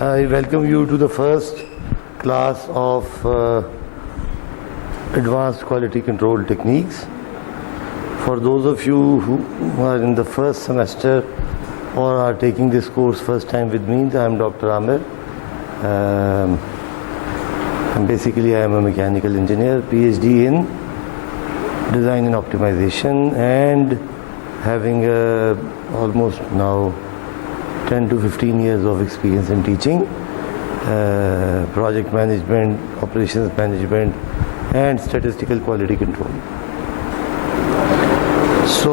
I welcome you to the first class of Advanced Quality Control Techniques. For those of you who are in the first semester or are taking this course first time with me, I am Dr. Amir. Basically, I am a mechanical engineer, PhD in Design and Optimization, and having almost now 10 to 15 years of experience in teaching, project management, operations management, and statistical quality control. So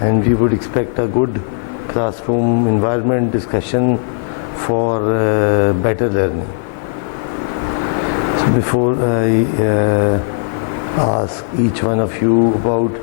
and we would expect a good classroom environment, discussion for better learning. So before I ask each one of you about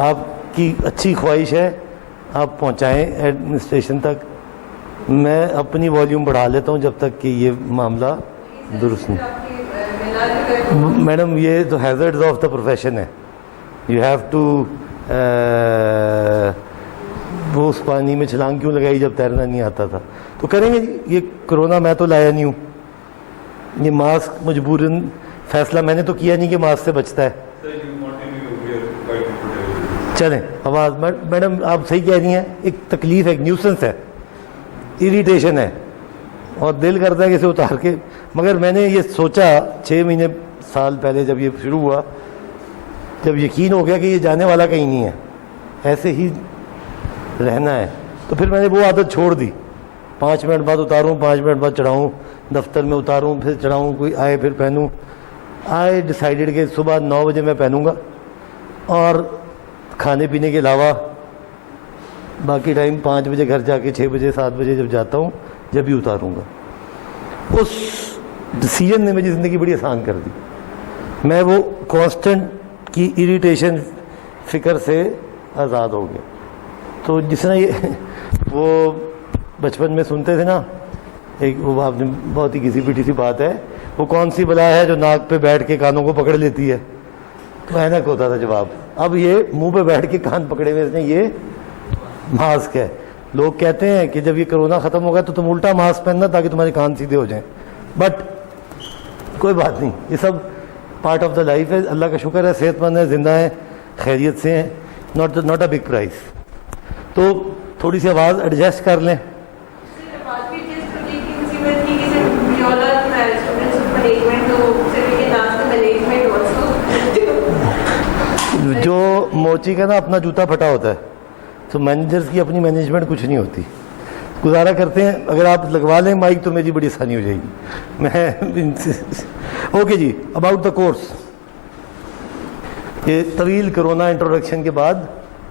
آپ کی اچھی خواہش ہے آپ پہنچائیں administration تک. میں اپنی والیوم بڑھا لیتا ہوں جب تک کہ یہ معاملہ درست نہیں. میڈم یہ تو ہیزرڈز آف دا پروفیشن ہے. یو ہیو ٹو وہ اس پانی میں چھلانگ کیوں لگائی جب تیرنا نہیں آتا تھا. تو کریں گے جی. یہ کرونا میں تو لایا نہیں ہوں. یہ ماسک مجبوراً فیصلہ میں نے تو کیا نہیں کہ ماسک سے بچتا ہے. چلیں آواز میڈم آپ صحیح کہہ رہی ہیں. ایک تکلیف ہے, ایک نیوسنس ہے, اریٹیشن ہے, اور دل کرتا ہے کہ اسے اتار کے. مگر میں نے یہ سوچا 6 مہینے سال پہلے جب یہ شروع ہوا, جب یقین ہو گیا کہ یہ جانے والا کہیں نہیں ہے, ایسے ہی رہنا ہے, تو پھر میں نے وہ عادت چھوڑ دی. 5 منٹ بعد اتاروں, 5 منٹ بعد چڑھاؤں, دفتر میں اتاروں پھر چڑھاؤں, کوئی آئے پھر پہنوں. آئی ڈیسائیڈڈ کہ صبح 9 بجے میں پہنوں گا, اور کھانے پینے کے علاوہ باقی ٹائم 5 بجے گھر جا کے 6 بجے 7 بجے جب جاتا ہوں جب بھی اتاروں گا. اس ڈیسیجن نے میری زندگی بڑی آسان کر دی. میں وہ کانسٹنٹ کی اریٹیشن فکر سے آزاد ہو گیا. تو جس طرح یہ وہ بچپن میں سنتے تھے نا, ایک وہ آپ نے بہت ہی کسی پیٹی سی بات ہے, وہ کون سی بلا ہے جو ناک پہ بیٹھ کے کانوں کو پکڑ لیتی ہے. تو اینک ہوتا تھا جواب. اب یہ منہ پہ بیٹھ کے کان پکڑے ہوئے اس نے, یہ ماسک ہے. لوگ کہتے ہیں کہ جب یہ کرونا ختم ہوگا تو تم الٹا ماسک پہننا تاکہ تمہارے کان سیدھے ہو جائیں. بٹ کوئی بات نہیں, یہ سب پارٹ آف دا لائف ہے. اللہ کا شکر ہے صحت مند ہے, زندہ ہیں, خیریت سے ہیں. Not a big prize. تو تھوڑی سی آواز ایڈجسٹ کر لیں. جو موچی کا نا اپنا جوتا پھٹا ہوتا ہے, تو مینیجرز کی اپنی مینجمنٹ کچھ نہیں ہوتی. گزارا کرتے ہیں اگر آپ لگوا لیں مائک تو میری بڑی آسانی ہو جائے گی. میں اوکے جی, اباؤٹ دا کورس. یہ طویل کرونا انٹروڈکشن کے بعد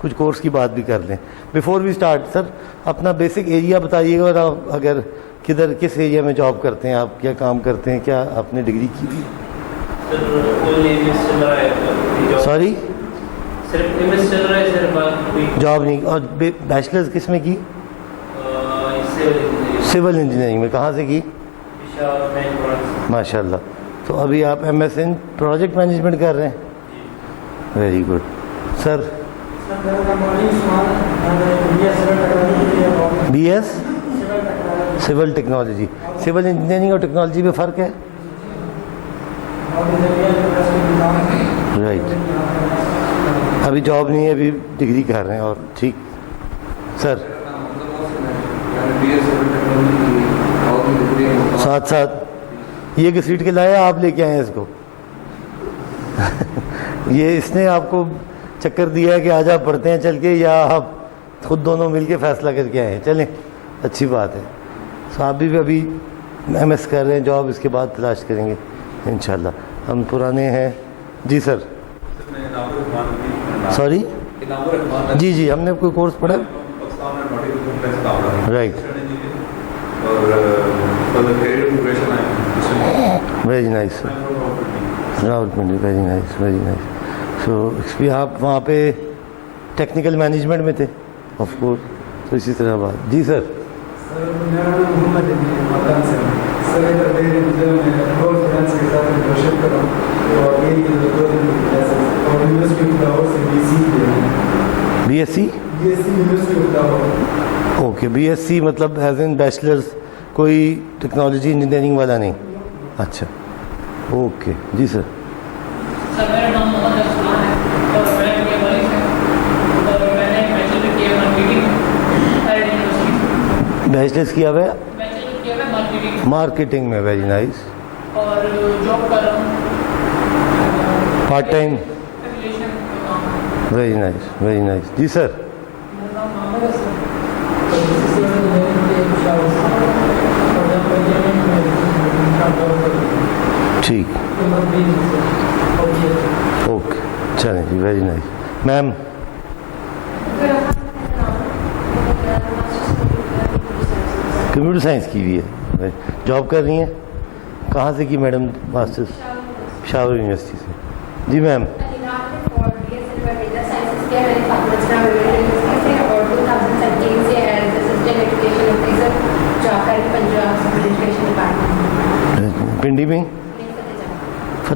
کچھ کورس کی بات بھی کر لیں. بیفور وی اسٹارٹ سر اپنا بیسک ایریا بتائیے گا, اور آپ اگر کدھر کس ایریا میں جاب کرتے ہیں, آپ کیا کام کرتے ہیں, کیا آپ نے ڈگری کی ہوئی؟ سوری جاب نہیں. اور بیچلرز کس میں کی؟ سول انجینئرنگ میں. کہاں سے کی؟ ماشاء اللہ. تو ابھی آپ ایم ایس ان پروجیکٹ مینجمنٹ کر رہے ہیں, ویری گڈ. سر B S civil technology. Civil engineering اور ٹیکنالوجی میں فرق ہے؟ رائٹ. ابھی جاب نہیں ہے, ابھی ڈگری کر رہے ہیں. اور ٹھیک سر, ساتھ ساتھ یہ کہ سیٹ کے لایا آپ لے کے آئے ہیں اس کو. یہ اس نے آپ کو چکر دیا ہے کہ آج آپ پڑھتے ہیں چل کے, یا آپ خود دونوں مل کے فیصلہ کر کے آئے ہیں؟ چلیں اچھی بات ہے. تو آپ بھی ابھی ایم ایس کر رہے ہیں, جاب اس کے بعد تلاش کریں گے انشاءاللہ. ہم پرانے ہیں. جی سر. سوری جی جی, ہم نے کوئی کورس پڑھا؟ Right. Very nice Rawalpindi. Very nice very nice. So آپ وہاں پہ ٹیکنیکل مینجمنٹ میں تھے آف کورس. تو اسی طرح بات. جی sir. B S C. Okay, B S C مطلب ایز ان بیچلرز, کوئی ٹیکنالوجی انجینئرنگ والا نہیں. اچھا اوکے. جی سر. میرا نام محمد افسان ہے اور میں کے والی سے, اور میں نے بیچلر کیا مارکیٹنگ. بیچلرز کیا ہوا ہے بیچلر کیا ہے مارکیٹنگ میں. Very nice. اور جاب کر رہا ہوں part time. Very nice very nice. جی سر. میرا نام محمد افسان. ٹھیک اوکے. چلیں جی, very nice. Ma'am computer science کی ہوئی ہے, جاب کر رہی ہیں. کہاں سے کی میڈم ماسٹرس؟ پشاور یونیورسٹی سے. جی میم.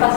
10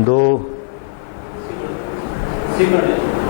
2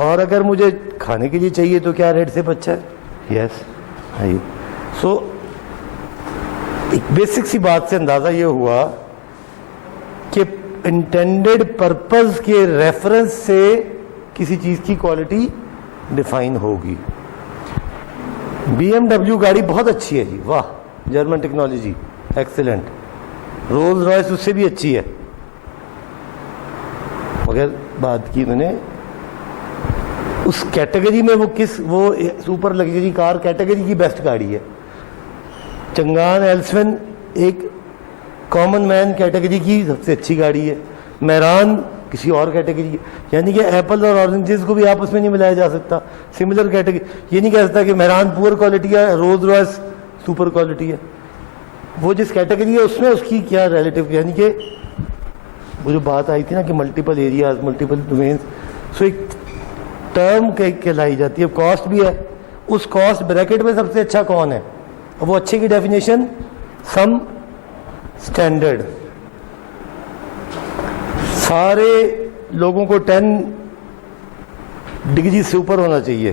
اور اگر مجھے کھانے کے لیے چاہیے تو کیا ریٹ سے اچھا ہے؟ یس آئیے. سو ایک بیسک سی بات سے اندازہ یہ ہوا کہ انٹینڈیڈ پرپز کے ریفرنس سے کسی چیز کی کوالٹی ڈیفائن ہوگی. بی ایم ڈبلیو گاڑی بہت اچھی ہے جی, واہ, German technology excellent. Rolls Royce اس سے بھی اچھی ہے, مگر بات کی انہوں نے اس کیٹیگری میں وہ سپر لگژری کار کیٹیگری کی بیسٹ گاڑی ہے. چنگان ایلسون ایک کامن مین کیٹیگری کی سب سے اچھی گاڑی ہے. میران کسی اور کیٹیگری کی, یعنی کہ ایپل اور اورنجز کو بھی آپس میں نہیں ملایا جا سکتا. سملر کیٹیگری, یہ نہیں کہہ سکتا کہ میران پور کوالٹی ہے, رولز رائس سپر کوالٹی ہے. وہ جس کیٹیگری ہے اس میں اس کی کیا ریلیٹو, یعنی کہ وہ جو بات آئی تھی نا کہ ملٹیپل ایریاز, ملٹیپل ڈومینس, سو ایک ٹرم کہلائی جاتی ہے. کاسٹ بھی ہے, اس کاسٹ بریکٹ میں سب سے اچھا کون ہے, اور وہ اچھے کی ڈیفینیشن سم اسٹینڈرڈ. سارے لوگوں کو 10 ڈگری سے اوپر ہونا چاہیے.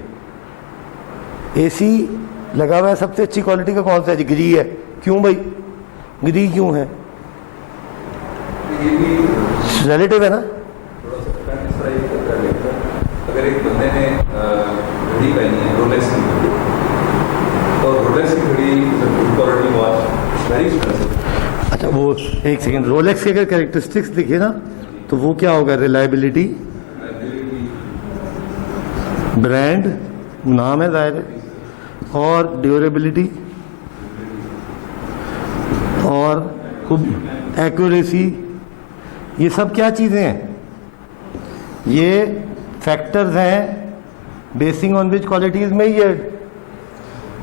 اے سی لگا ہوا ہے, سب سے اچھی کوالٹی کا کون سا ہے جی؟ گری ہے. کیوں بھائی گری کیوں ہے؟ ریلیٹو ہے نا. اگر ایک بندے نے گھڑی پہنی ہے رولیکس کی گھڑی, اور رولیکس کی گھڑی کوالٹی واچ ویری ایکسپینسو. اچھا وہ ایک سیکنڈ, رولیکس کے اگر کریکٹرسٹکس دیکھیں نا تو وہ کیا ہوگا؟ ریلائبلٹی, برانڈ نام ہے ظاہر ہے, اور ڈیوریبلٹی, اور ایکوریسی. یہ سب کیا چیزیں ہیں؟ یہ فیکٹرز ہیں basing on which quality is measured.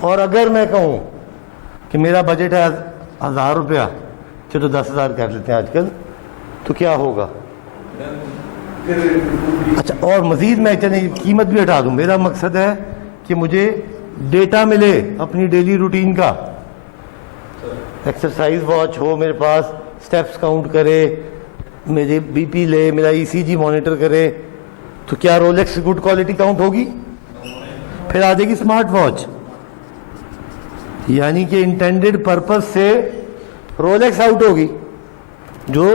اور اگر میں کہوں کہ میرا بجٹ ہے 1000 روپیہ, چلو 10,000 کر لیتے ہیں آج کل, تو کیا ہوگا؟ اچھا, اور مزید میں چلیں قیمت بھی ہٹا دوں, میرا مقصد ہے کہ مجھے ڈیٹا ملے اپنی ڈیلی روٹین کا. ایکسرسائز واچ ہو میرے پاس, سٹیپس کاؤنٹ کرے, میرے بی پی لے, میرا ای سی جی مانیٹر کرے, تو کیا رولیکس گڈ کوالٹی کاؤنٹ ہوگی؟ پھر آ جائے گی اسمارٹ واچ, یعنی کہ انٹینڈیڈ پرپز سے رولیکس آؤٹ ہوگی, جو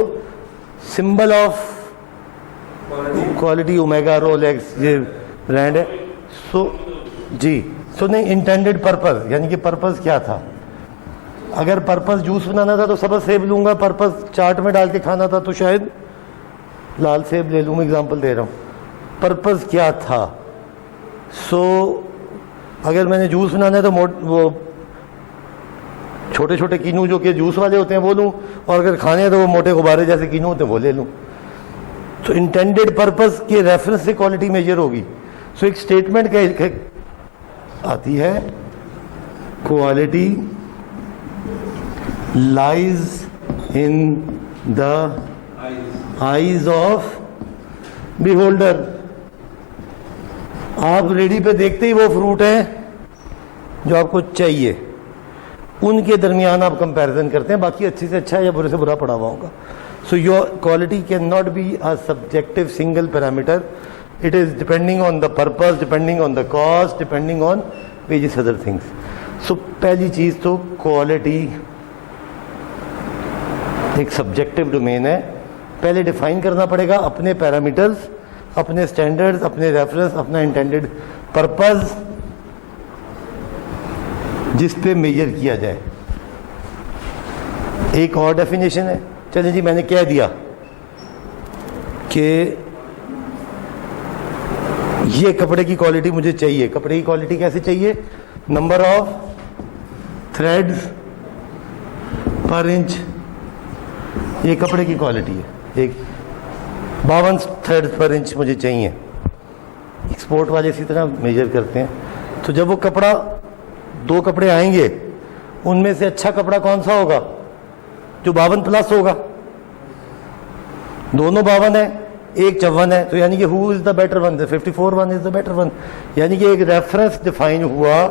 symbol of quality omega Rolex یہ برانڈ ہے. سو جی, سو نہیں, انٹینڈیڈ پرپز یعنی کہ پرپز کیا تھا. اگر پرپز جوس بنانا تھا تو سبز سیب لوں گا, پرپز چاٹ میں ڈال کے کھانا تھا تو شاید لال سیب لے لوں. میں اگزامپل دے رہا ہوں, پرپز کیا تھا. سو اگر میں نے جوس بنانا ہے تو وہ چھوٹے چھوٹے کینو جو کہ جوس والے ہوتے ہیں وہ لوں, اور اگر کھانے ہیں تو وہ موٹے غبارے جیسے کینو ہوتے ہیں وہ لے لوں. تو انٹینڈیڈ پرپز کے ریفرنس سے کوالٹی میجر ہوگی. سو ایک اسٹیٹمنٹ آتی ہے, quality lies in the eyes of beholder. آپ ریڈی پہ دیکھتے ہی وہ فروٹ ہیں جو آپ کو چاہیے, ان کے درمیان آپ کمپیریزن کرتے ہیں, باقی اچھی سے اچھا یا برے سے برا پڑا ہوا ہوگا. So your quality cannot be a subjective single parameter. It is depending on the purpose, depending on the cost, depending on various other things. So پہلی چیز تو quality ایک سبجیکٹو ڈومین ہے. پہلے ڈیفائن کرنا پڑے گا اپنے پیرامیٹرز, اپنے اسٹینڈرڈز, اپنے ریفرنس, اپنا انٹینڈیڈ پرپز جس پہ میجر کیا جائے. ایک اور ڈیفینیشن ہے, چلیں جی میں نے کہہ دیا کہ یہ کپڑے کی کوالٹی مجھے چاہیے. کپڑے کی کوالٹی کیسے چاہیے؟ Number of threads per inch, یہ کپڑے کی کوالٹی ہے. ایک 52 تھریڈ پر انچ مجھے چاہیے. ایکسپورٹ والے اسی طرح میجر کرتے ہیں. تو جب وہ کپڑا 2 کپڑے آئیں گے, ان میں سے اچھا کپڑا کون سا ہوگا؟ جو 52 پلس ہوگا. دونوں 52 ہیں, ایک 54 ہے, تو یعنی کہ who is the better one? 54 one is the better one. یعنی کہ ایک ریفرنس ڈیفائن ہوا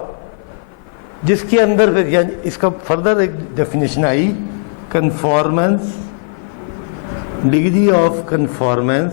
جس کے اندر پھر یعنی اس کا فردر ایک definition I, conformance, degree of conformance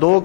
2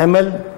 ml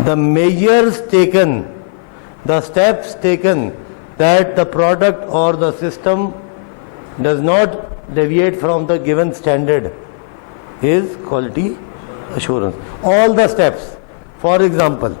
The measures taken, the steps taken that the product or the system does not deviate from the given standard is quality assurance. All the steps. For example,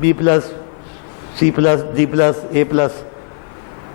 B+, C+, D+, A+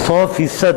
100%,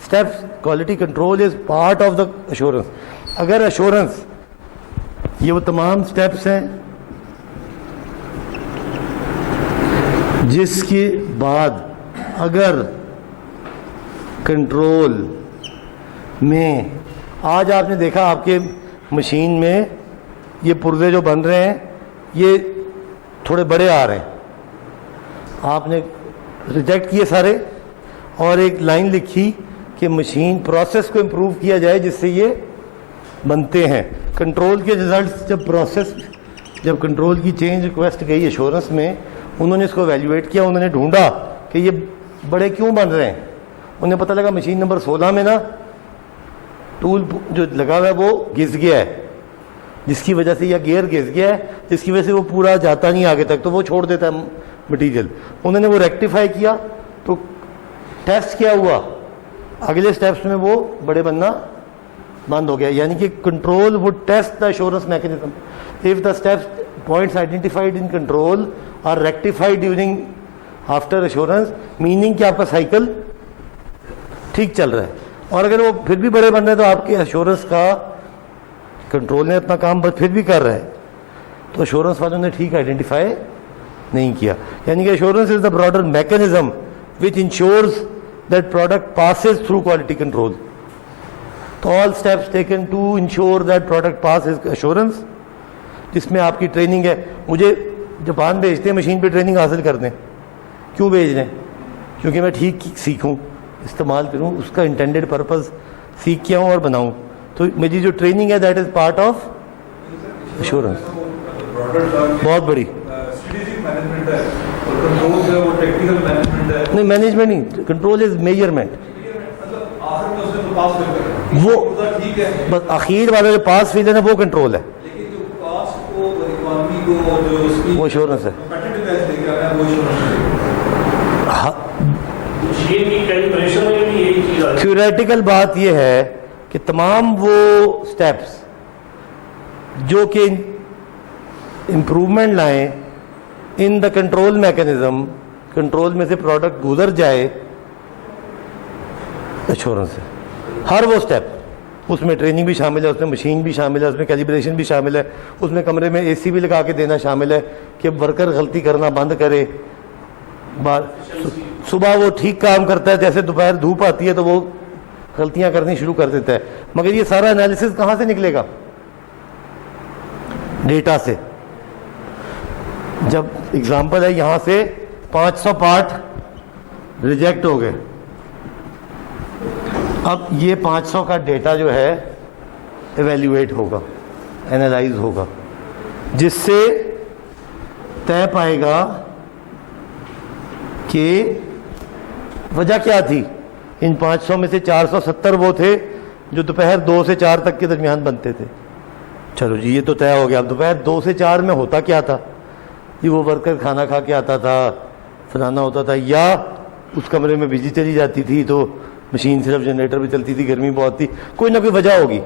steps quality control is part of the assurance. اگر assurance یہ وہ تمام steps ہیں جس کے بعد اگر control میں آج آپ نے دیکھا آپ کے مشین میں یہ پرزے جو بن رہے ہیں یہ تھوڑے بڑے آ رہے ہیں, آپ نے ریجیکٹ کیے سارے اور ایک لائن لکھی کہ مشین پروسیس کو امپروو کیا جائے جس سے یہ بنتے ہیں. کنٹرول کے ریزلٹس جب کنٹرول کی چینج ریکویسٹ گئی ایشورنس میں, انہوں نے اس کو ایویلیویٹ کیا, انہوں نے ڈھونڈا کہ یہ بڑے کیوں بن رہے ہیں. انہیں پتہ لگا مشین نمبر 16 میں نا ٹول جو لگا ہوا ہے وہ گھس گیا ہے, جس کی وجہ سے یا گیئر گھس گیا ہے جس کی وجہ سے وہ پورا جاتا نہیں آگے تک, تو وہ چھوڑ دیتا ہے مٹیریل. انہوں نے وہ ریکٹیفائی کیا تو ٹیسٹ کیا ہوا, اگلے سٹیپس میں وہ بڑے بننا بند ہو گیا. یعنی کہ control with test the assurance mechanism of the steps points identified in control are rectified during after assurance, meaning کہ آپ کا سائیکل ٹھیک چل رہا ہے. اور اگر وہ پھر بھی بڑے بن رہے ہیں تو آپ کے ایشورنس کا کنٹرول نے اپنا کام پھر بھی کر رہا ہے, تو ایشورنس والوں نے ٹھیک آئیڈینٹیفائی نہیں کیا. یعنی کہ assurance is the broader mechanism which ensures that product passes through quality control. So all steps taken to ensure that product passes assurance, جس میں آپ کی ٹریننگ ہے. مجھے جاپان بھیجتے ہیں مشین پہ ٹریننگ حاصل کر دیں, کیوں بھیج رہے ہیں؟ کیونکہ میں ٹھیک سیکھوں, استعمال کروں, اس کا انٹینڈیڈ پرپز سیکھ کیا ہوں اور بناؤں. تو میری جو ٹریننگ ہے that is part of assurance. بہت بڑی نہیں مینجمنٹ نہیں, کنٹرول از میجرمنٹ. وہ بس اخیر والا جو پاس فیل ہے نا وہ کنٹرول ہے, وہ ایشورنس ہے. تھیوریٹیکل بات یہ ہے کہ تمام وہ سٹیپس جو کہ امپروومنٹ لائیں ان دا کنٹرول میکینزم, کنٹرول میں سے پروڈکٹ گزر جائے ایشورنس ہے. ہر وہ سٹیپ, اس میں ٹریننگ بھی شامل ہے, اس میں مشین بھی شامل ہے, اس میں کیلیبریشن بھی شامل ہے, اس میں کمرے میں اے سی بھی لگا کے دینا شامل ہے کہ ورکر غلطی کرنا بند کرے. صبح وہ ٹھیک کام کرتا ہے, جیسے دوپہر دھوپ آتی ہے تو وہ غلطیاں کرنی شروع کر دیتا ہے. مگر یہ سارا انالیسس کہاں سے نکلے گا؟ ڈیٹا سے. جب اگزامپل ہے یہاں سے 500 پارٹ ریجیکٹ ہو گئے, اب یہ 500 کا ڈیٹا جو ہے ایویلیویٹ ہوگا, اینالائز ہوگا, جس سے طے پائے گا کہ وجہ کیا تھی. ان 500 میں سے 470 وہ تھے جو دوپہر 2 سے 4 تک کے درمیان بنتے تھے. چلو جی یہ تو طے ہو گیا. اب دوپہر 2 سے 4 میں ہوتا کیا تھا؟ جی وہ ورکر کھانا کھا کے آتا تھا, فلانا ہوتا تھا, یا اس کمرے میں بجلی چلی جاتی تھی تو مشین صرف جنریٹر بھی چلتی تھی, گرمی بہت تھی, کوئی نہ کوئی وجہ ہوگی.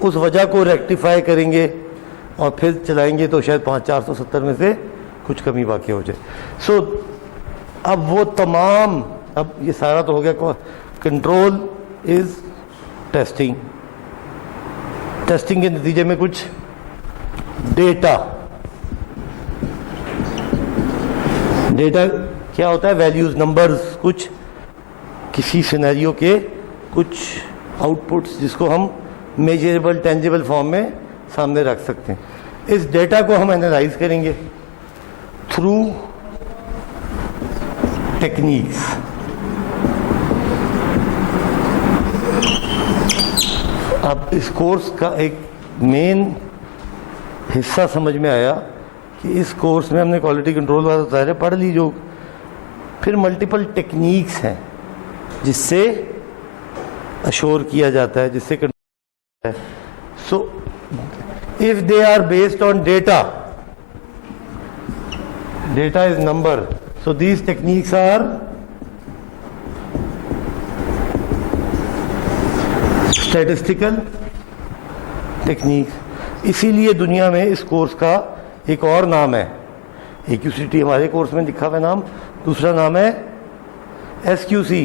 اس وجہ کو ریکٹیفائی کریں گے اور پھر چلائیں گے تو شاید 470 میں سے کچھ کمی واقع ہو جائے. سو اب وہ تمام, اب یہ سارا تو ہو گیا. کنٹرول از ٹیسٹنگ, ٹیسٹنگ کے نتیجے میں کچھ ڈیٹا. ڈیٹا کیا ہوتا ہے؟ ویلیوز, نمبرز, کچھ کسی سینیریو کے کچھ آؤٹ پٹس جس کو ہم میجریبل ٹینجیبل فارم میں سامنے رکھ سکتے ہیں. اس ڈیٹا کو ہم اینالائز کریں گے تھرو ٹیکنیکس. اب اس کورس کا ایک مین حصہ سمجھ میں آیا کہ اس کورس میں ہم نے کوالٹی کنٹرول والا ظاہر پڑھ لی, جو پھر ملٹیپل ٹیکنیکس ہیں جس سے اشور کیا جاتا ہے, جس سے کنٹرول ہے. So if they are based on data, data is number, so these techniques are statistical techniques. اسی لیے دنیا میں اس کورس کا ایک اور نام ہے, AQCT ہمارے کورس میں لکھا ہوا نام, دوسرا نام ہے SQC,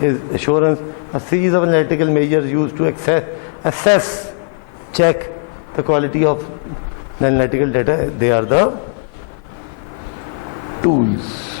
is assurance, a series of analytical measures used to assess, check the quality of the analytical data. They are the tools.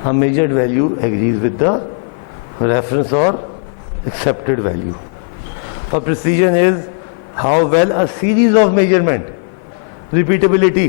a measured value agrees with the reference or accepted value. For precision is how well a series of measurement, repeatability.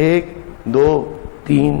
1 2 3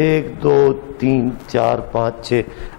1 2 3 4 5 6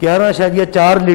11.4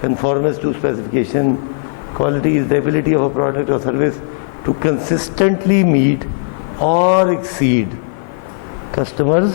conformance to specification, quality is the ability of a product or service to consistently meet or exceed customers,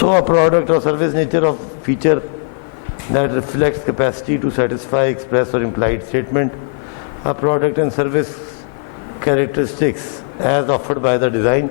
So a product or service nature of feature that reflects capacity to satisfy express or implied statement. A product and service characteristics as offered by the design.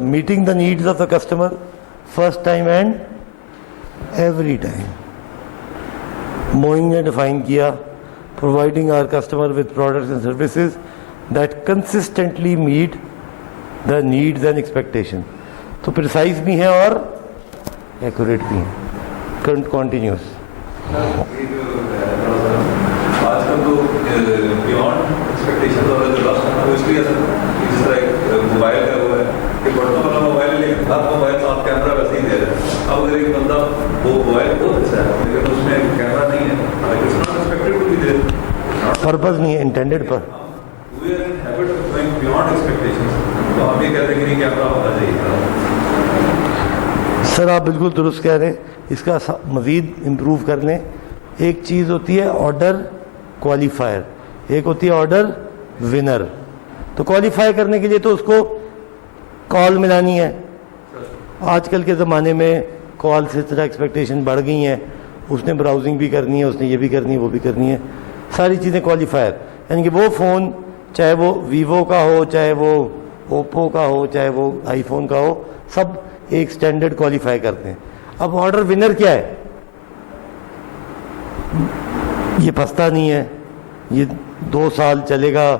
meeting the needs of the customer first time and every time. Moing نے define کیا providing our customer with products and services that consistently meet the needs and expectation. تو precise بھی ہیں اور accurate بھی ہیں, continuous. آج کل تو بیونڈ ایکسپیکٹیشن والا جو راستے ہیں وہ اس لیے جس طرح ایک موبائل کا وہ ہے کہ بٹنوں والا موبائل ہے لیکن ہر موبائل ساتھ کیمرہ ویسے ہی دے رہا ہے. اب اگر ایک بندہ وہ موبائل بہت اچھا ہے لیکن اس میں کیمرہ نہیں ہے, it's not expected to be there, purpose نہیں ہے, انٹینڈیڈ پر. We are in habit of going beyond expectations, تو ہم یہ کہتے ہیں کہ نہیں کیمرہ ہونا چاہیے. سر آپ بالکل درست کہہ رہے ہیں, اس کا مزید امپروو کر لیں. ایک چیز ہوتی ہے آرڈر کوالیفائر, ایک ہوتی ہے آرڈر ونر. تو کوالیفائی کرنے کے لیے تو اس کو کال ملانی ہے. آج کل کے زمانے میں کال سے طرح ایکسپیکٹیشن بڑھ گئی ہیں, اس نے براؤزنگ بھی کرنی ہے, اس نے یہ بھی کرنی ہے, وہ بھی کرنی ہے, ساری چیزیں کوالیفائر. یعنی کہ وہ فون چاہے وہ ویوو کا ہو, چاہے وہ اوپو کا ہو, چاہے وہ آئی فون کا ہو, سب ایک سٹینڈرڈ کوالیفائی کرتے ہیں. اب آرڈر ونر کیا ہے؟ یہ پھنستا نہیں ہے, یہ 2 سال چلے گا,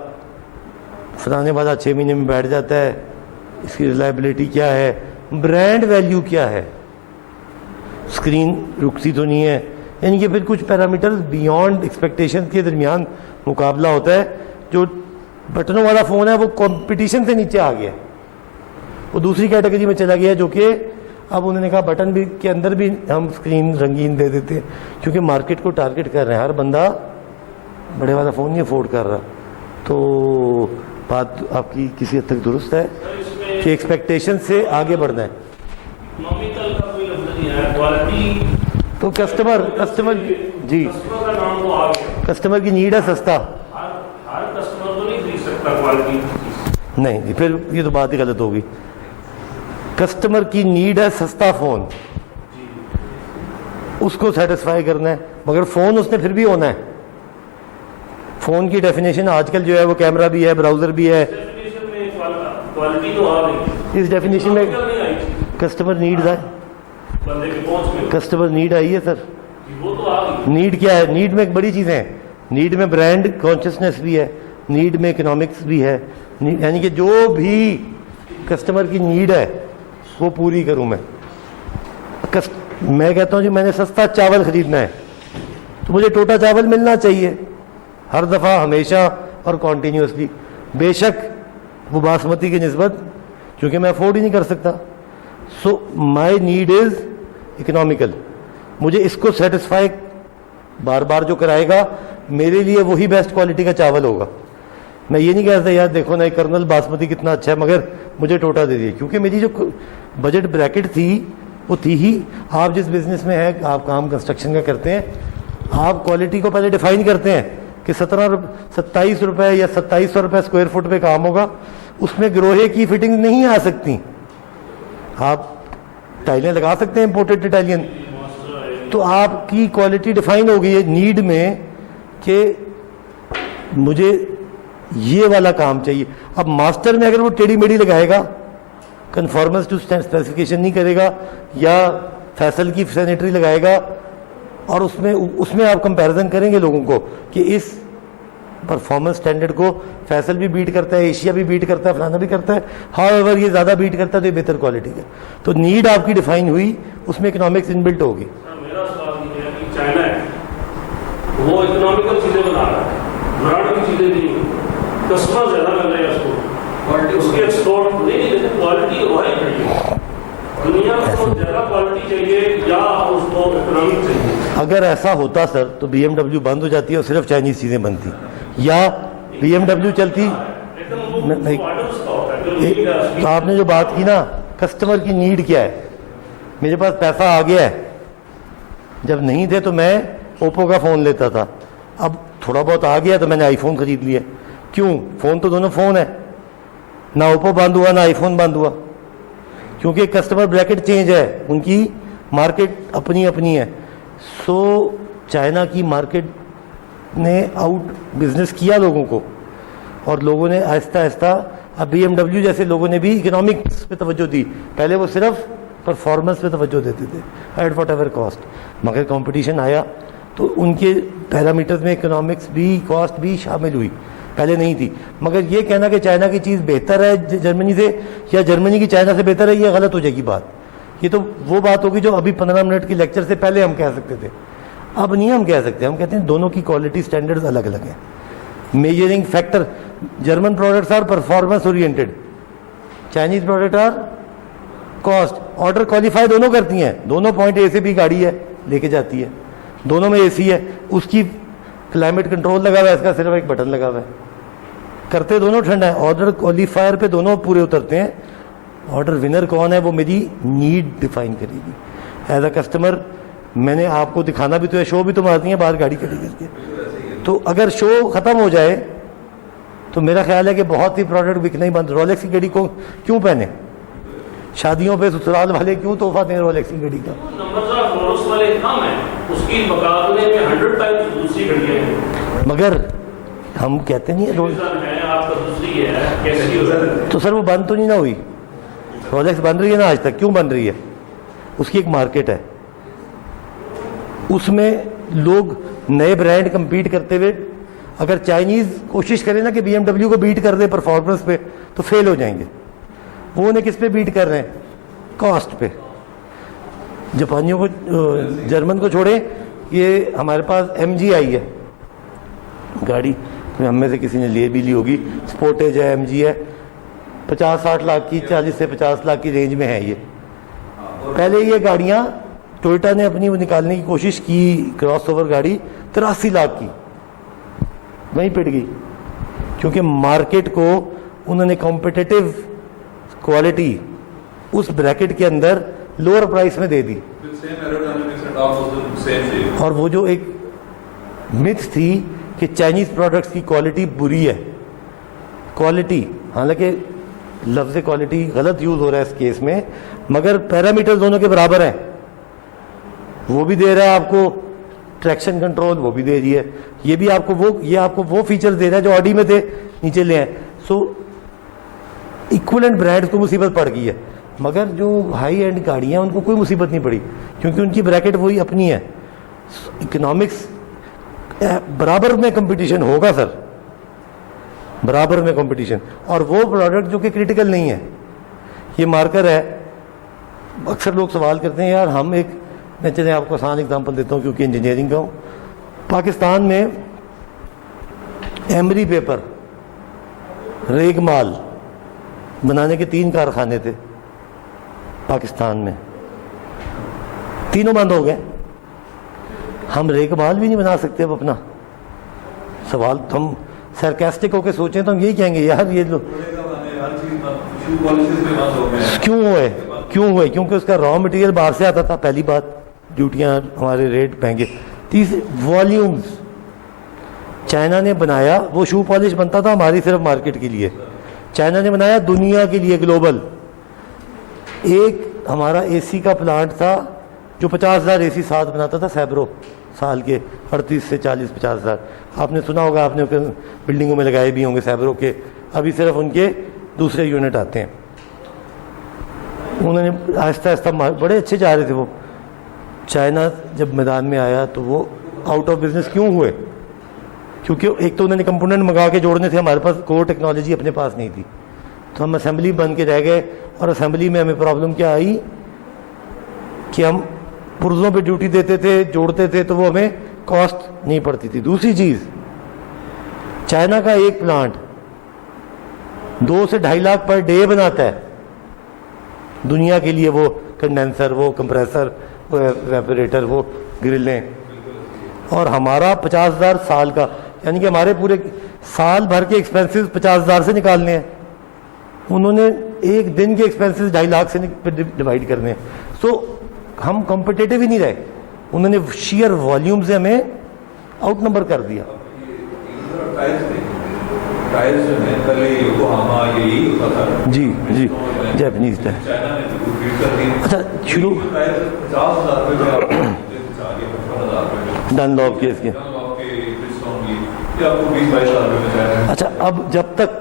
فلانے والا 6 مہینے میں بیٹھ جاتا ہے, اس کی ریلائبلٹی کیا ہے, برانڈ ویلیو کیا ہے, اسکرین رکتی تو نہیں ہے. یعنی کہ پھر کچھ پیرامیٹرز بیونڈ ایکسپیکٹیشن کے درمیان مقابلہ ہوتا ہے. جو بٹنوں والا فون ہے وہ کمپٹیشن سے نیچے آ گیا, وہ دوسری کیٹیگری میں چلا گیا, جو کہ اب انہوں نے کہا بٹن بھی کے اندر بھی ہم اسکرین رنگین دے دیتے ہیں, کیونکہ مارکیٹ کو ٹارگٹ کر رہے ہیں. ہر بندہ بڑے والا فون نہیں افورڈ کر رہا. تو بات آپ کی کسی حد تک درست ہے کہ ایکسپیکٹیشن سے آگے بڑھنا ہے. اکنامیکل کا کوئی لفظ نہیں ہے, کوالٹی تو کسٹمر جی کسٹمر کا نام تو آ گیا. کسٹمر کی نیڈ ہے سستا. ہر کسٹمر تو نہیں خرید سکتا کوالٹی. نہیں, پھر یہ تو بات ہی غلط ہوگی. کسٹمر کی نیڈ ہے سستا فون, اس کو سیٹسفائی کرنا ہے, مگر فون اس نے پھر بھی ہونا ہے. فون کی ڈیفینیشن آج کل جو ہے وہ کیمرہ بھی ہے, براؤزر بھی ہے. کوالٹی تو آ گئی, اس ڈیفینیشن میں نہیں آئی تھی کسٹمر نیڈ ہے, بندے کی پہنچ میں, کسٹمر نیڈ آئی ہے سر. وہ تو آ گئی. نیڈ کیا ہے؟ نیڈ میں ایک بڑی چیزیں ہیں. نیڈ میں برانڈ کانشیسنیس بھی ہے, نیڈ میں اکنامکس بھی ہے. یعنی کہ جو بھی کسٹمر کی نیڈ ہے وہ پوری کروں میں. میں کہتا ہوں جی میں نے سستا چاول خریدنا ہے تو مجھے ٹوٹا چاول ملنا چاہیے ہر دفعہ, ہمیشہ اور کنٹینیوسلی. بے شک وہ باسمتی کی نسبت, کیونکہ میں افورڈ ہی نہیں کر سکتا. سو مائی نیڈ از اکنامیکل. مجھے اس کو سیٹسفائی بار بار جو کرائے گا میرے لیے وہی بیسٹ کوالٹی کا چاول ہوگا. میں یہ نہیں کہتا یار دیکھو نا کرنل باسمتی کتنا اچھا ہے مگر مجھے ٹوٹا دے دیے, کیونکہ میری جو بجٹ بریکٹ تھی وہ تھی ہی. آپ جس بزنس میں ہیں, آپ کام کنسٹرکشن کا کرتے ہیں, آپ کوالٹی کو پہلے ڈیفائن کرتے ہیں کہ 27 روپے یا 2700 روپے اسکوائر فٹ پہ کام ہوگا, اس میں گروہے کی فٹنگ نہیں آ سکتی. آپ ٹائلیں لگا سکتے ہیں امپورٹڈ اٹالین, تو آپ کی کوالٹی ڈیفائن ہو گئی ہے نیڈ میں کہ مجھے یہ والا کام چاہیے. اب ماسٹر میں اگر وہ ٹیڑھی میڑھی لگائے گا, کنفارمنس ٹو اسپیسیفکیشن نہیں کرے گا, یا فیصل کی سینیٹری لگائے گا, اور اس میں آپ کمپیریزن کریں گے لوگوں کو کہ اس پرفارمنس سٹینڈرڈ کو فیصل بھی بیٹ کرتا ہے, ایشیا بھی بیٹ کرتا ہے, فلانا بھی کرتا ہے, ہاؤ ایور یہ زیادہ بیٹ کرتا ہے تو یہ بہتر کوالٹی کا. تو نیڈ آپ کی ڈیفائن ہوئی, اس میں اکنامکس ان بلٹ ہوگی. میرا سوال یہ ہے کہ چائنا ہے وہ اکنامیکل چیزیں بنا رہا ہے, برانڈ کی چیزیں نہیں, کسٹمر زیادہ مل رہے ہیں اس کو, کوالٹی اس کی ایکسپورٹ نہیں, لیکن کوالٹی وہی کھڑی ہے. دنیا کو زیادہ کوالٹی چاہیے یا اس کو اکنامک چاہیے. اگر ایسا ہوتا سر تو بی ایم ڈبلیو بند ہو جاتی ہے اور صرف چائنیز چیزیں بنتی, یا بی ایم ڈبلیو چلتی. تو آپ نے جو بات کی نا کسٹمر کی نیڈ کیا ہے, میرے پاس پیسہ آ گیا ہے, جب نہیں تھے تو میں اوپو کا فون لیتا تھا, اب تھوڑا بہت آ گیا تو میں نے آئی فون خرید لیا. کیوں؟ فون تو دونوں فون ہے, نہ اوپو بند ہوا نہ آئی فون بند ہوا, کیونکہ کسٹمر بریکٹ چینج ہے, ان کی مارکیٹ اپنی اپنی ہے. سو چائنا کی مارکیٹ نے آؤٹ بزنس کیا لوگوں کو, اور لوگوں نے آہستہ آہستہ اب BMW جیسے لوگوں نے بھی اکنامکس پہ توجہ دی. پہلے وہ صرف پرفارمنس پہ توجہ دیتے تھے ایٹ واٹ ایور کاسٹ. مگر کمپٹیشن آیا تو ان کے پیرامیٹرز میں اکنامکس بھی کاسٹ بھی شامل ہوئی, پہلے نہیں تھی. مگر یہ کہنا کہ چائنا کی چیز بہتر ہے جرمنی سے یا جرمنی کی چائنا سے بہتر ہے, یہ غلط ہو جائے گی بات. یہ تو وہ بات ہوگی جو ابھی 15 منٹ کی لیکچر سے پہلے ہم کہہ سکتے تھے, اب نہیں ہم کہہ سکتے. ہم کہتے ہیں دونوں کی کوالٹی سٹینڈرڈز الگ الگ ہیں. Measuring factor, German products are performance oriented, Chinese product are cost. Order qualify دونوں کرتی ہیں, دونوں پوائنٹ اے سے بھی گاڑی ہے لے کے جاتی ہے, دونوں میں اے سی ہے, اس کی کلائمیٹ کنٹرول لگا ہوا ہے, اس کا صرف ایک بٹن لگا ہوا ہے, کرتے دونوں ٹھنڈا ہے. آرڈر کوالیفائر پہ دونوں پورے اترتے ہیں. آرڈر ونر کون ہے وہ میری نیڈ ڈیفائن کرے گی. ایز اے کسٹمر میں نے آپ کو دکھانا بھی تو ہے, شو بھی تو مارتی ہیں باہر گاڑی کھڑی کر کے. تو اگر شو ختم ہو جائے تو میرا خیال ہے کہ بہت ہی پروڈکٹ بکنا ہی بند. رولیکس کی گھڑی کو کیوں پہنے, شادیوں پہ سسرال والے کیوں تحفہ دیں رولیکس کی گھڑی کا. مگر ہم کہتے نہیں تو سر وہ بند تو نہیں نہ ہوئی, رولیکس بن رہی ہے نا آج تک. کیوں بن رہی ہے, اس کی ایک مارکیٹ ہے, اس میں لوگ نئے برانڈ کمپیٹ کرتے ہوئے اگر چائنیز کوشش کریں نا کہ BMW کو بیٹ کر دے پرفارمنس پہ تو فیل ہو جائیں گے. وہ انہیں کس پہ بیٹ کر رہے ہیں, کاسٹ پہ. جاپانیوں کو جرمن کو چھوڑیں, یہ ہمارے پاس MG آئی ہے گاڑی, ہم میں سے کسی نے لے بھی لی ہوگی, سپورٹیج ہے, MG ہے, 50-60 لاکھ کی, 40 سے 50 لاکھ کی رینج میں ہے یہ. پہلے یہ گاڑیاں ٹویوٹا نے اپنی وہ نکالنے کی کوشش کی, کراس اوور گاڑی 83 لاکھ کی, وہیں پٹ گئی کیونکہ مارکیٹ کو انہوں نے کمپٹیٹو کوالٹی اس بریکٹ کے اندر لوور پرائس میں دے دی. اور وہ جو ایک متھ تھی کہ چائنیز پروڈکٹس کی کوالٹی بری ہے, کوالٹی, حالانکہ لفظ کوالٹی غلط یوز ہو رہا ہے اس کیس میں, مگر پیرامیٹر دونوں کے برابر ہیں. وہ بھی دے رہا ہے آپ کو ٹریکشن کنٹرول, وہ بھی دے رہی ہے, یہ بھی آپ کو یہ آپ کو وہ فیچر دے رہا ہے جو آڈی میں تھے نیچے لے ہیں. سو ایکولنٹ برانڈ کو مصیبت پڑ گئی ہے, مگر جو ہائی اینڈ گاڑیاں ان کو کوئی مصیبت نہیں پڑی کیونکہ ان کی بریکٹ وہی اپنی ہے. اکنامکس برابر میں کمپٹیشن ہوگا سر, برابر میں کمپٹیشن. اور وہ پروڈکٹ جو کہ کرٹیکل نہیں ہے, یہ مارکر ہے. اکثر لوگ سوال کرتے ہیں یار ہم ایک, میں چلیں آپ کو آسان اگزامپل دیتا ہوں کیونکہ انجینئرنگ کا ہوں. پاکستان میں ایمری پیپر, ریگ مال بنانے کے 3 کارخانے تھے پاکستان میں, تینوں بند ہو گئے. ہم ریگ مال بھی نہیں بنا سکتے اب اپنا. سوال ہم سرکاسٹک ہو کے سوچیں تو ہم یہی کہیں گے یار یہ لوگ کیوں ہوئے, کیونکہ اس کا را مٹیریل باہر سے آتا تھا. پہلی بات, ڈیوٹیاں, ہمارے ریٹ مہنگے. تیسری والیومز, چائنا نے بنایا, وہ شو پالش بنتا تھا ہماری صرف مارکیٹ کے لیے, چائنا نے بنایا دنیا کے لیے گلوبل. ایک ہمارا اے سی کا پلانٹ تھا جو 50,000 اے سی ساتھ بناتا تھا, سیبرو, سال کے 38 سے 40-50,000. آپ نے سنا ہوگا, آپ نے بلڈنگوں میں لگائے بھی ہوں گے سیبرو کے. ابھی صرف ان کے دوسرے یونٹ آتے ہیں. انہوں نے آہستہ آہستہ بڑے اچھے جا رہے تھے وہ. چائنا جب میدان میں آیا تو وہ آؤٹ آف بزنس کیوں ہوئے, کیونکہ ایک تو انہوں نے کمپوننٹ منگا کے جوڑنے تھے, ہمارے پاس کور ٹیکنالوجی اپنے پاس نہیں تھی, تو ہم اسمبلی بن کے رہ گئے. اور اسمبلی میں ہمیں پرابلم کیا آئی کہ ہم پرزوں پہ ڈیوٹی دیتے تھے, جوڑتے تھے, تو وہ ہمیں کاسٹ نہیں پڑتی تھی. دوسری چیز, چائنا کا ایک پلانٹ 2 سے 2.5 لاکھ پر ڈے بناتا ہے دنیا کے لیے, وہ کنڈینسر, وہ کمپریسر, وہ ایویپوریٹر, وہ گرلیں. اور ہمارا 50,000 سال کا, یعنی کہ ہمارے پورے سال بھر کے ایکسپینسز 50,000 سے نکالنے ہیں, انہوں نے ایک دن کے ایکسپینسز 2.5 لاکھ سے ڈیوائڈ کرنے ہیں. سو ہم کمپٹیٹیو ہی نہیں رہے, انہوں نے شیئر والیوم سے ہمیں آؤٹ نمبر کر دیا. جی جی جیپنیز ہے. اچھا شروع ڈن لاپ کے اس کے. اچھا اب جب تک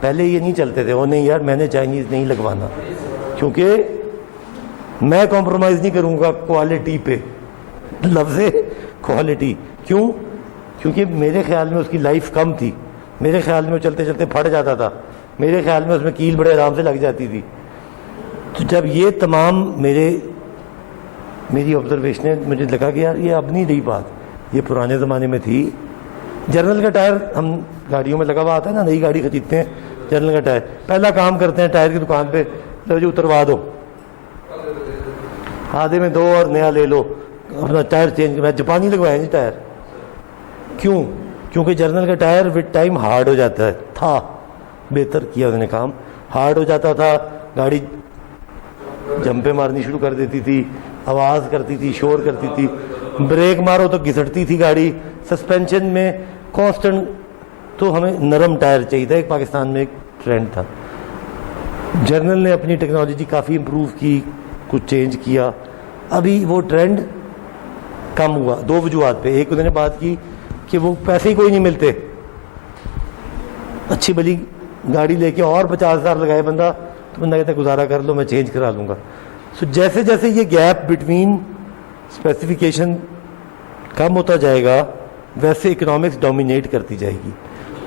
پہلے یہ نہیں چلتے تھے، وہ نہیں یار میں نے چائنیز نہیں لگوانا، کیونکہ میں کمپرومائز نہیں کروں گا کوالٹی پہ، لفظ کوالٹی، کیوں؟ کیونکہ میرے خیال میں اس کی لائف کم تھی، میرے خیال میں وہ چلتے چلتے پھٹ جاتا تھا، میرے خیال میں اس میں کیل بڑے آرام سے لگ جاتی تھی۔ تو جب یہ تمام میری آبزرویشنیں، مجھے لگا کہ یار یہ اب نہیں رہی بات، یہ پرانے زمانے میں تھی۔ جرنل کا ٹائر ہم گاڑیوں میں لگا ہوا آتا ہے نا، نئی گاڑی خریدتے ہیں جرنل کا ٹائر، پہلا کام کرتے ہیں ٹائر کی دکان پہ، لو جی اتروا دو، آدھے میں دو اور نیا لے لو، اپنا ٹائر چینج۔ میں جاپانی لگوایا جی ٹائر، کیوں؟ کیونکہ جرنل کا ٹائر وتھ ٹائم ہارڈ ہو جاتا ہے، تھا بہتر کیا انہوں نے کام، ہارڈ ہو جاتا تھا، گاڑی جمپیں مارنی شروع کر دیتی تھی، آواز کرتی تھی، شور کرتی تھی، بریک مارو تو گھسٹتی تھی گاڑی، سسپینشن میں کانسٹنٹ۔ تو ہمیں نرم ٹائر چاہیے تھا، ایک پاکستان میں ایک ٹرینڈ تھا۔ جرنل نے اپنی ٹیکنالوجی کافی امپروو کی، کچھ چینج کیا، ابھی وہ ٹرینڈ کم ہوا، دو وجوہات پہ۔ ایک انہوں نے بات کی کہ وہ پیسے ہی کوئی نہیں ملتے، اچھی بلی گاڑی لے کے اور 50,000 لگائے بندہ تو بندہ کہتا ہے گزارا کر لو میں چینج کرا لوں گا۔ سو جیسے جیسے یہ گیپ بٹوین اسپیسیفیکیشن کم ہوتا جائے گا ویسے اکنامکس ڈومینیٹ کرتی جائے گی۔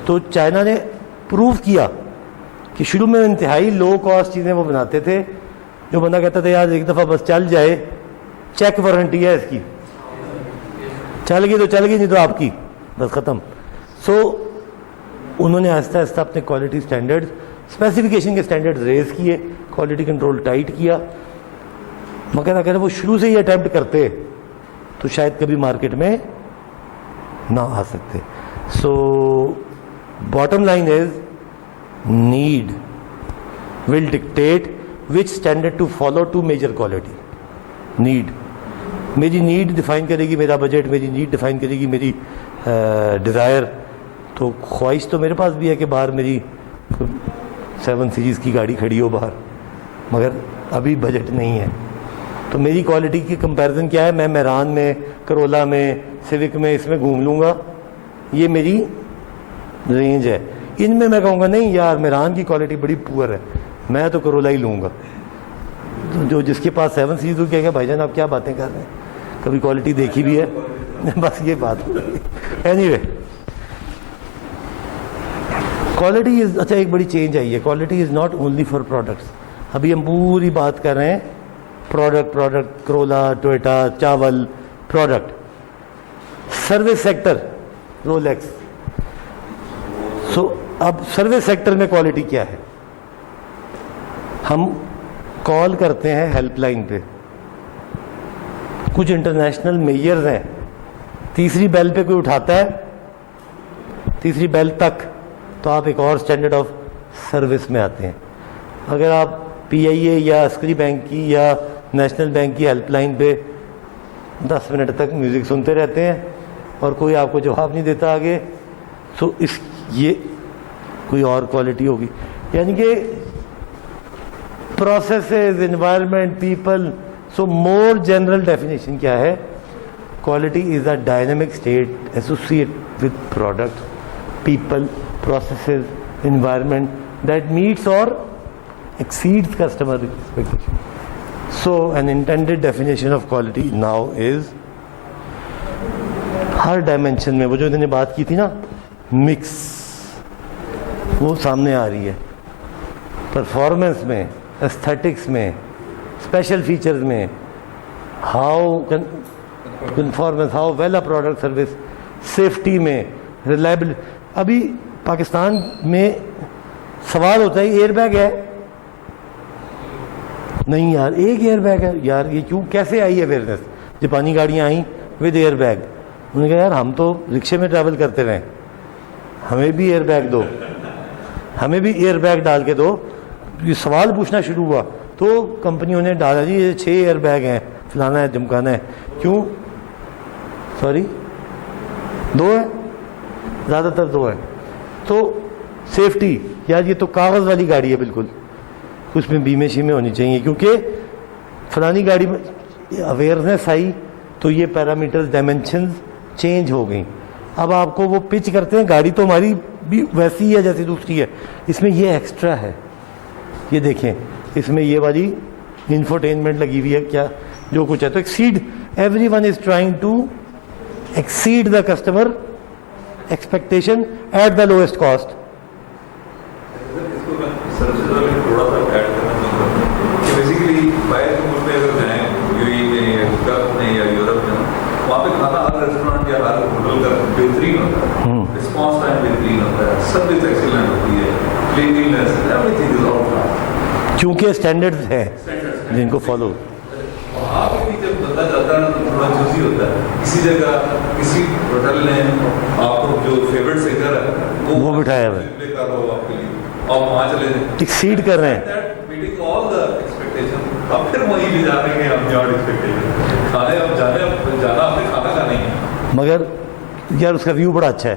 تو چائنا نے پروف کیا کہ شروع میں انتہائی لو کاسٹ چیزیں وہ بناتے تھے، جو بندہ کہتا تھا یار ایک دفعہ بس چل جائے، چیک وارنٹی ہے اس کی، چل گئی تو چل گئی، نہیں تو آپ کی بس ختم۔ سو انہوں نے آہستہ آہستہ اپنے کوالٹی سٹینڈرڈ، اسپیسیفیکیشن کے سٹینڈرڈ ریز کیے، کوالٹی کنٹرول ٹائٹ کیا، مگر اگر وہ شروع سے ہی اٹیمپٹ کرتے تو شاید کبھی مارکیٹ میں نہ آ سکتے۔ So bottom line is need will dictate which standard to follow to measure quality. Need, میری نیڈ ڈیفائن کرے گی میرا بجٹ، میری نیڈ ڈیفائن کرے گی میری ڈیزائر۔ تو خواہش تو میرے پاس بھی ہے کہ باہر میری 7 سیریز کی گاڑی کھڑی ہو باہر، مگر ابھی بجٹ نہیں ہے۔ تو میری کوالٹی کی کمپیریزن کیا ہے؟ میں میران میں، کرولا میں، سیوک میں، اس میں گھوم لوں گا، یہ میری رینج ہے۔ ان میں کہوں گا نہیں یار میران کی کوالٹی بڑی پور ہے، میں تو کرولا ہی لوں گا۔ تو جو جس کے پاس 7 سیریز ہو کہے گا بھائی جان آپ کیا باتیں کر رہے ہیں، کبھی کوالٹی دیکھی بھی ہے؟ بس یہ بات اینی وے کوالٹی از، اچھا ایک بڑی چینج آئی ہے، quality is not only for products. ابھی ہم پوری بات کر رہے ہیں پروڈکٹ، کرولا، ٹویٹا، چاول، product. Service sector, Rolex. So اب سروس سیکٹر میں کوالٹی کیا ہے؟ ہم کال کرتے ہیں ہیلپ لائن پہ، کچھ انٹرنیشنل میئرز ہیں، تیسری بیل پہ کوئی اٹھاتا ہے، تیسری بیل تک تو آپ ایک اور سٹینڈرڈ آف سروس میں آتے ہیں۔ اگر آپ پی آئی اے یا عسکری بینک کی یا نیشنل بینک کی ہیلپ لائن پہ 10 منٹ تک میوزک سنتے رہتے ہیں اور کوئی آپ کو جواب نہیں دیتا آگے، سو یہ کوئی اور کوالٹی ہوگی۔ یعنی کہ پروسیسز، انوائرمنٹ، پیپل، سو مور جنرل ڈیفینیشن کیا ہے؟ Quality is a dynamic state associate with product, people, processes, environment that meets or exceeds customer expectation. So an intended definition of quality now is Hare dimension میں، وہ جو انہوں نے بات کی تھی نا مکس، وہ سامنے آ رہی ہے، پرفارمنس میں، ایستھیٹکس میں، اسپیشل فیچرز میں، how conformance, how well a product service, safety میں، ریلائبلٹی۔ ابھی پاکستان میں سوال ہوتا ہے ایئر بیگ ہے نہیں یار، ایک ایئر بیگ ہے یار، یہ کیوں، کیسے آئی ہے اویئرنیس؟ جاپانی گاڑیاں آئیں ود ایئر بیگ، انہوں نے کہا یار ہم تو رکشے میں ٹریول کرتے رہے، ہمیں بھی ایئر بیگ دو، ہمیں بھی ایئر بیگ ڈال کے دو۔ یہ سوال پوچھنا شروع ہوا تو کمپنیوں نے ڈالا جی یہ 6 ایئر بیگ ہیں، فلانا ہے، جمکانا ہے، کیوں؟ سوری 2 ہے، زیادہ تر 2 ہے۔ تو سیفٹی، یار یہ تو کاغذ والی گاڑی ہے بالکل، اس میں بیمے شیمے ہونی چاہیے، کیونکہ فلانی گاڑی میں اویئرنیس آئی تو یہ پیرامیٹرز، ڈائمینشنز چینج ہو گئیں۔ اب آپ کو وہ پچ کرتے ہیں, گاڑی تو ہماری بھی ویسی ہی ہے جیسی دوسری ہے, اس میں یہ ایکسٹرا ہے, یہ دیکھیں اس میں یہ والی انفوٹینمنٹ لگی ہوئی ہے, کیا جو کچھ ہے. تو exceed, every one is trying to exceed the customer expectation at the lowest cost. اس کو میں سر سے تھوڑا سا ایڈ کرنا چاہوں گا کہ بیسیکلی باہر کے ملک میں اگر جائیں, یو اے میں یا گلف میں یا یورپ میں, وہاں پہ کھانا ہر ریسٹورینٹ یا ہر ہوٹل کا بہترین ہوتا ہے, رسپانس ٹائم بہترین ہوتا ہے, سروس ایکسیلنٹ ہوتی ہے, cleanliness, every thing is out class, کیونکہ اسٹینڈرڈ ہیں جن کو فالو. وہاں پہ بھی جب بندہ جاتا ہے تو تھوڑا چوزی ہوتا ہے. کسی جگہ کسی ہوٹل نے آپ کو جو فیوریٹ سنگر ہے وہ بٹھایا ہوا ہے, پلے کر رہا ہو آپ کے لیے, اور وہاں چلے جائیں, ایکسیڈ کر رہے ہیں. میٹنگ آل دا ایکسپیکٹیشن, اب پھر وہیں بھی جا رہے ہیں ہم بیانڈ ایکسپیکٹیشن. کھانے اب جانا آپ نے کھانا کھانا ہی ہے. مگر یار اس کا ویو بڑا اچھا ہے,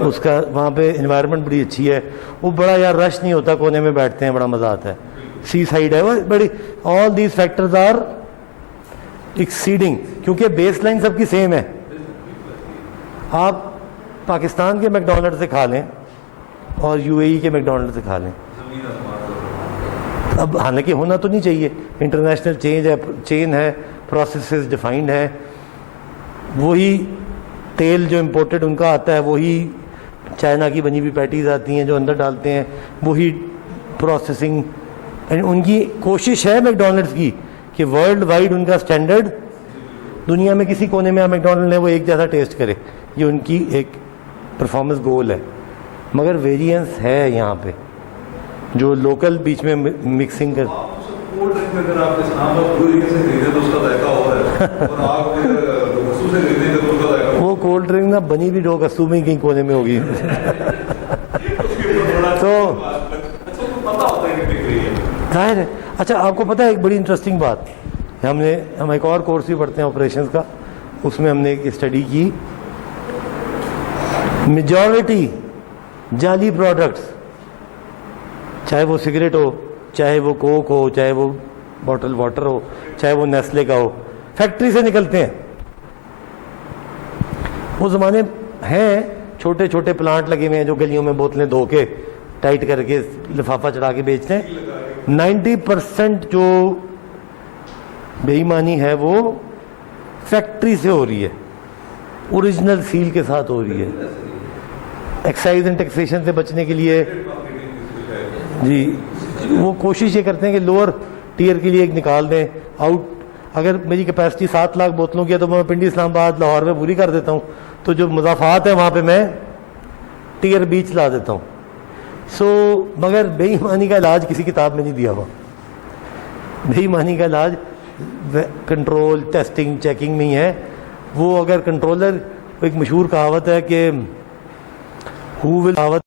اس کا وہاں پہ انوائرمنٹ بڑی اچھی ہے, وہ بڑا یار رش نہیں ہوتا, کونے میں بیٹھتے ہیں, بڑا مزہ آتا ہے, سی سائڈ ہے وہ بڑی. All these factors are exceeding, کیونکہ بیس لائن سب کی سیم ہے. آپ پاکستان کے میکڈونلڈ سے کھا لیں اور یو اے ای کے میکڈونلڈ سے کھا لیں, اب حالانکہ ہونا تو نہیں چاہیے, انٹرنیشنل چین ہے, پروسیسز ڈیفائنڈ ہے, وہی تیل جو امپورٹڈ ان کا آتا ہے, وہی چائنا کی بنی ہوئی پیٹیز آتی ہیں جو اندر ڈالتے ہیں, وہی پروسیسنگ. ان کی کوشش ہے میکڈونلڈس کی کہ ورلڈ وائڈ ان کا اسٹینڈرڈ دنیا میں کسی کونے میں آپ میکڈونلڈ نے وہ ایک جیسا ٹیسٹ کرے, یہ ان کی ایک پرفارمنس گول ہے. مگر ویریئنس ہے یہاں پہ جو لوکل بیچ میں مکسنگ کر. کولڈ ڈرنک اگر آپ اسلام آباد پوری سے خریدیں تو اس کا ذائقہ اور ہے, اور آپ ڈوکسو سے خریدیں گے تو اس کا ذائقہ وہ کولڈ ڈرنک نا بنی بھی ڈوکسو میں کہیں کونے میں ہوگی. تو پتا ہوتا ہے کہ بک رہی ہے. ظاہر ہے. اچھا آپ کو پتہ ہے ایک بڑی انٹرسٹنگ بات, ہم ایک اور کورس بھی پڑھتے ہیں آپریشنز کا, اس میں ہم نے ایک اسٹڈی کی, میجورٹی جعلی پروڈکٹس, چاہے وہ سگریٹ ہو, چاہے وہ کوک ہو, چاہے وہ بوٹل واٹر ہو, چاہے وہ نیسلے کا ہو, فیکٹری سے نکلتے ہیں. وہ زمانے ہیں چھوٹے چھوٹے پلانٹ لگے ہوئے ہیں جو گلیوں میں بوتلیں دھو کے ٹائٹ کر کے لفافہ چڑھا کے بیچتے ہیں. 90% جو بے ایمانی ہے وہ فیکٹری سے ہو رہی ہے, اوریجنل سیل کے ساتھ ہو رہی ہے. ایکسائز اینڈ ٹیکسیشن سے بچنے کے لیے جی وہ کوشش یہ کرتے ہیں کہ لوور ٹیئر کے لیے ایک نکال دیں آؤٹ. اگر میری کیپیسٹی 7 لاکھ بوتلوں کی ہے تو میں پنڈی اسلام آباد لاہور میں پوری کر دیتا ہوں, تو جو مضافات ہیں وہاں پہ میں ٹیئر بیچ لا دیتا ہوں. مگر بے ایمانی کا علاج کسی کتاب میں نہیں دیا ہوا. بے ایمانی کا علاج کنٹرول, ٹیسٹنگ, چیکنگ میں ہی ہے. وہ اگر کنٹرولر, ایک مشہور کہاوت ہے کہ who will